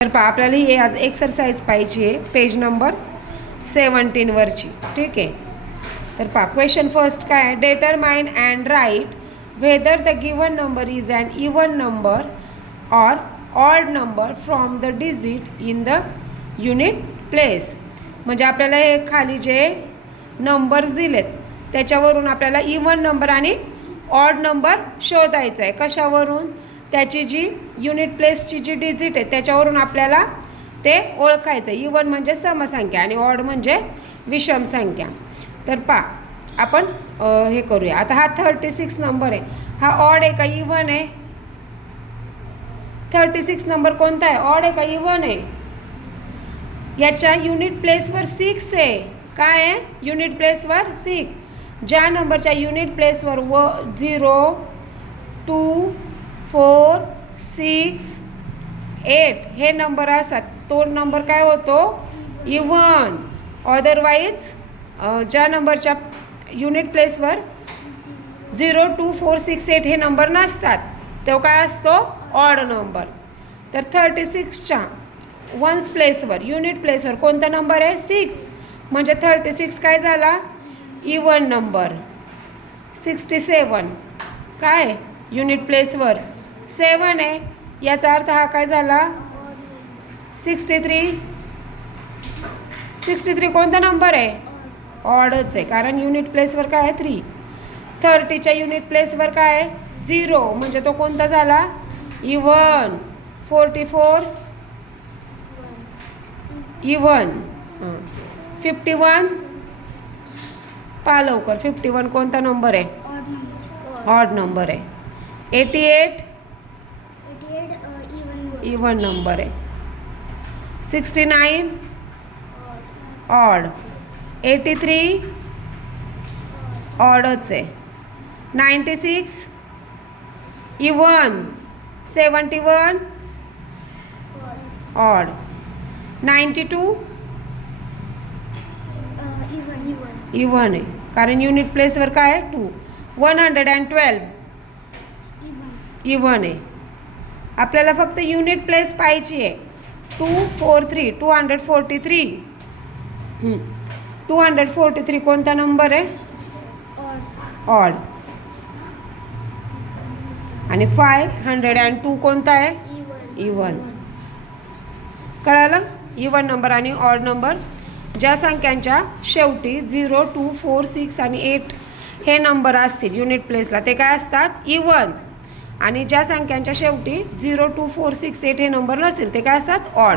तर पहा आपल्याला ही आज एक्सरसाइज पाहिजे आहे पेज नंबर 17 वरची. ठीक आहे. तर पहा क्वेश्चन फर्स्ट काय आहे, determine and write whether the given number is an even number or odd number from the digit in the unit place. म्हणजे आपल्याला हे खाली जे नंबर्स दिलेत त्याच्यावरून आपल्याला इवन नंबर आणि ऑड नंबर शोधायचा आहे. कशावरून? त्याची जी युनिट प्लेसची जी डिजिट आहे त्याच्यावरून आपल्याला ते ओळखायचं. इवन म्हणजे समसंख्या आणि ऑड म्हणजे विषम संख्या. तर पहा आपण हे करूया. आता हा 36 नंबर आहे, हा ऑड आहे का इवन आहे? 36 नंबर कोणता आहे, ऑड आहे का इवन आहे? याच्या युनिट प्लेसवर 6 आहे. काय आहे? युनिट प्लेसवर 6. ज्या नंबरच्या युनिट प्लेसवर 0 2 4 6 8 हे नंबर असतात तो नंबर काय होतो? इवन. अदरवाईज ज्या नंबरच्या युनिट प्लेसवर 0 2 4 6 8 हे नंबर नसतात तो काय असतो? Odd number. तर 36च्या वन्स प्लेसवर युनिट प्लेसवर कोणता नंबर आहे? 6. म्हणजे 36 काय झाला? Even number. 67 काय युनिट प्लेसवर 7 आहे, याचा अर्थ हा काय झाला? 63 कोणता नंबर आहे? ऑडच आहे, कारण युनिट प्लेसवर काय आहे? 3. 30च्या युनिट प्लेसवर काय आहे? 0 म्हणजे तो कोणता झाला? इवन. 44 इवन. 51 पहा लवकर, 51 कोणता नंबर आहे? ऑड नंबर आहे. 88 इवन नंबर आहे. 69 ऑड. 83 ऑडच आहे. 96 इवन. 71 ऑड. 92 इवन आहे, कारण युनिट प्लेसवर काय आहे? 2. 112 इवन आहे. आपल्याला फक्त युनिट प्लेस पाहिजे आहे. 243 243 243 कोणता नंबर आहे? ऑड. आणि 502 कोणता आहे? इवन. कळालं? इवन नंबर आणि ऑड नंबर ज्या संख्यांच्या शेवटी 0 2 4 6 आणि 8 हे नंबर असतील युनिट प्लेसला ते काय असतात? इवन. आणि ज्या संख्यांच्या शेवटी 0 2 4 6 8 हे नंबर नसेल ते काय असतात? ऑड.